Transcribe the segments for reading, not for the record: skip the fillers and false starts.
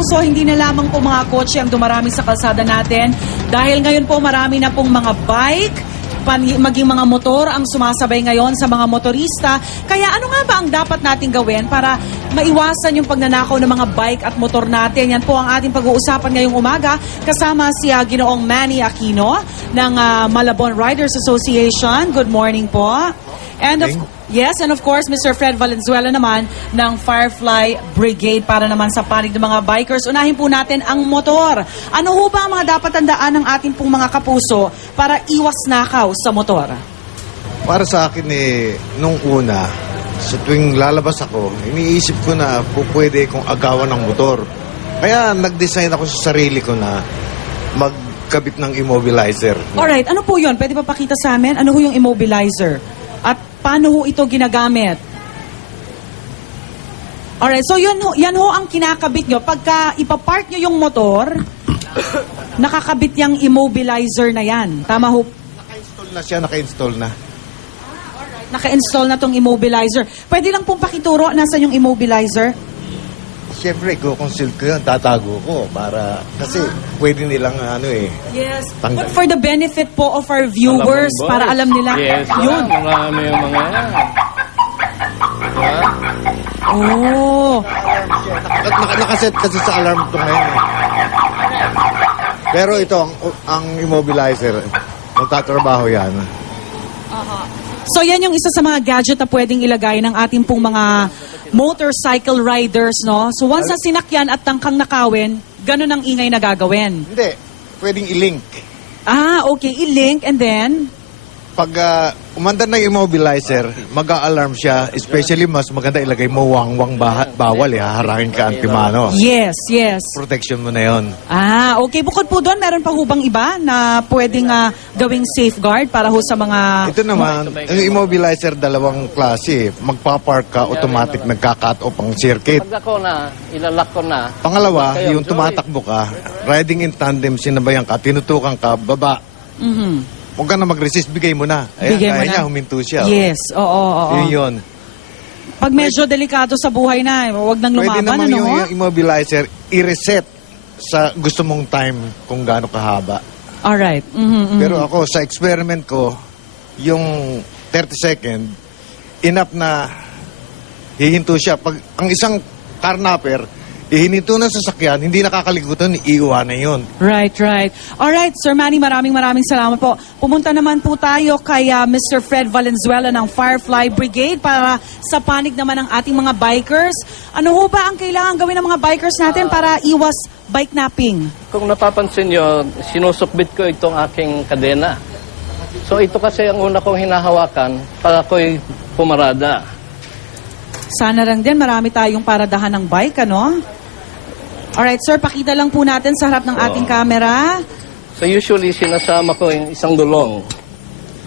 kapuso, hindi na lamang po mga kotse ang dumarami sa kalsada natin. Dahil ngayon po marami na pong mga bike, maging mga motor ang sumasabay ngayon sa mga motorista. Kaya ano nga ba ang dapat nating gawin para maiwasan yung pagnanakaw ng mga bike at motor natin? Yan po ang ating pag-uusapan ngayong umaga. Kasama si Ginoong Manny Aquino ng Malabon Riders Association. Good morning po. And of course, Mr. Fred Valenzuela naman ng Firefly Brigade para naman sa panig ng mga bikers. Unahin po natin ang motor. Ano ho ba ang mga dapat tandaan ng ating pong mga kapuso para iwas nakaw sa motor? Para sa akin nung una, sa tuwing lalabas ako, iniisip ko na pwede kong agawan ng motor. Kaya nag-design ako sa sarili ko na magkabit ng immobilizer. Alright, ano po yun? Pwede pa pakita sa amin? Ano ho yung immobilizer? At paano ho ito ginagamit? Alright, so yan ho ang kinakabit nyo. Pagka ipapark nyo yung motor, nakakabit yung immobilizer na yan. Tama ho? Naka-install na siya, naka-install na. Naka-install na tong immobilizer. Pwede lang pong pakituro, nasan yung immobilizer? Siyempre, kukonsil ko yun, tatago ko para, kasi pwede nilang Yes. tanggal. But for the benefit po of our viewers, Malabon, para boys. alam nila, Yes, yun. marami yung mga yan. Diba? Oh. Nakaset kasi sa alarm to ngayon. Pero ito, ang immobilizer, magtatrabaho yan. So yan yung isa sa mga gadget na pwedeng ilagay ng ating pong mga motorcycle riders, no? So once na sinakyan at tangkang nakawin, ganun ang ingay na gagawin. Hindi, pwedeng i-link. Okay, i-link and then? Pag umandar na yung immobilizer, mag-a-alarm siya. Especially, mas maganda ilagay mo wang-wang bawal. Haharangin ka antimano. Yes. Protection mo na yon. Okay. Bukod po doon, meron pa hubang iba na pwedeng gawing safeguard para ho sa mga... Ito naman, yung immobilizer, dalawang klase. Magpapark ka, automatic nagka-cut off ang circuit. Pag ako na, ilalak ko na. Pangalawa, yung tumatakbo ka, riding in tandem, sinabayan ka, tinutukan ka, baba. Huwag ka na mag-resist, bigay mo na. Ayan, Bigay mo kaya na. niya, huminto siya. Yes, oo. Yun. Pag medyo delikado sa buhay na, huwag nang Pwede lumaban, naman ano ho? yung immobilizer, i-reset sa gusto mong time kung gaano kahaba. Alright. Pero ako, sa experiment ko, yung 30 second, enough na hihinto siya. Pag ang isang carnapper, hihinto ng sasakyan, hindi nakakaligutan, iiwanan yun. Right. Alright, Sir Manny, maraming salamat po. Pumunta naman po tayo kay Mr. Fred Valenzuela ng Firefly Brigade para sa panig naman ng ating mga bikers. Ano ho ba ang kailangan gawin ng mga bikers natin para iwas bike napping? Kung napapansin nyo, sinusukbit ko itong aking kadena. So ito kasi ang una kong hinahawakan para ako'y pumarada. Sana lang din marami tayong paradahan ng bike, ano? Alright, sir, pakita lang po natin sa harap ng ating camera. So usually sinasama ko yung isang gulong.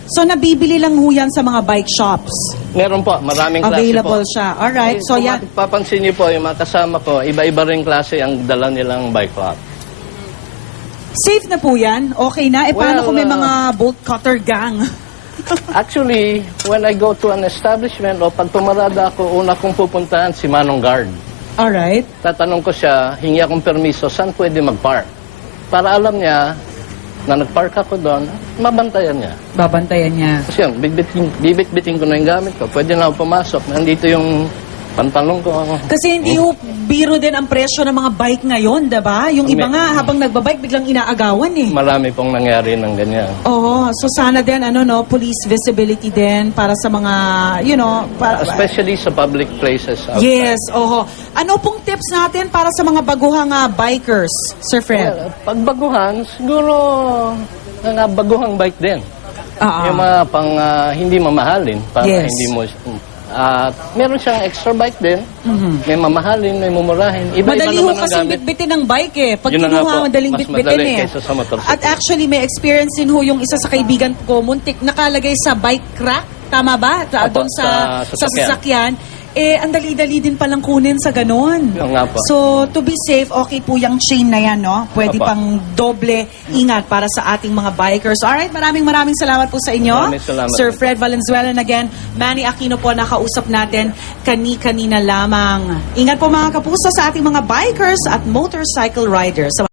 So, nabibili lang ho yan sa mga bike shops. Meron po, maraming klase Available po. siya. Alright, so Kung yan. papansin niyo po, yung mga kasama ko, iba-iba rin klase ang dala nilang bike lock. Safe na po yan? Okay na? Paano Well, kung may mga bolt cutter gang? Actually, when I go to an establishment o pag pumarada ako, una kong pupuntahan si Manong Guard. Alright. Tatanong ko siya, hingi akong permiso, saan pwede mag-park? Para alam niya na nag-park ako doon, mabantayan niya. Babantayan niya. Kasi yun, bibit-bitin ko na yung gamit ko. Pwede na ako pumasok. Nandito yung pantalong ko. Kasi hindi ho biro din ang presyo ng mga bike ngayon, diba? Yung iba nga, habang nagbabike, biglang inaagawan eh. Marami pong nangyari ng ganyan. Oo, so sana din, police visibility din para sa mga, Especially sa public places outside. Yes, oho. Ano pong tips natin para sa mga baguhang bikers, Sir Fred? Well, pag baguhan, siguro nga baguhang bike din. Yung mga pang hindi mamahalin para Yes. hindi mo meron siyang extra bike din. May mamahalin, may mumurahin. Iba-iba Madali ho naman ang kasi gamit. bitbitin ng bike eh. Pag Yun na nga kinuha, po, madaling mas bitbitin madali eh. kaysa sa motorsiklo. At actually, may experience din ho yung isa sa kaibigan ko, muntik nakalagay sa bike rack. Tama ba? Opo, Doon sa sa sasakyan. sasakyan. ang dali-dali din palang kunin sa ganon. Yung nga po. So, to be safe, okay po yung chain na yan, no? Pwede Opo. pang doble ingat para sa ating mga bikers. Alright, maraming salamat po sa inyo. Maraming salamat. Sir Fred Valenzuela and again, Manny Aquino po nakausap natin kani-kanina lamang. Ingat po mga kapuso sa ating mga bikers at motorcycle riders.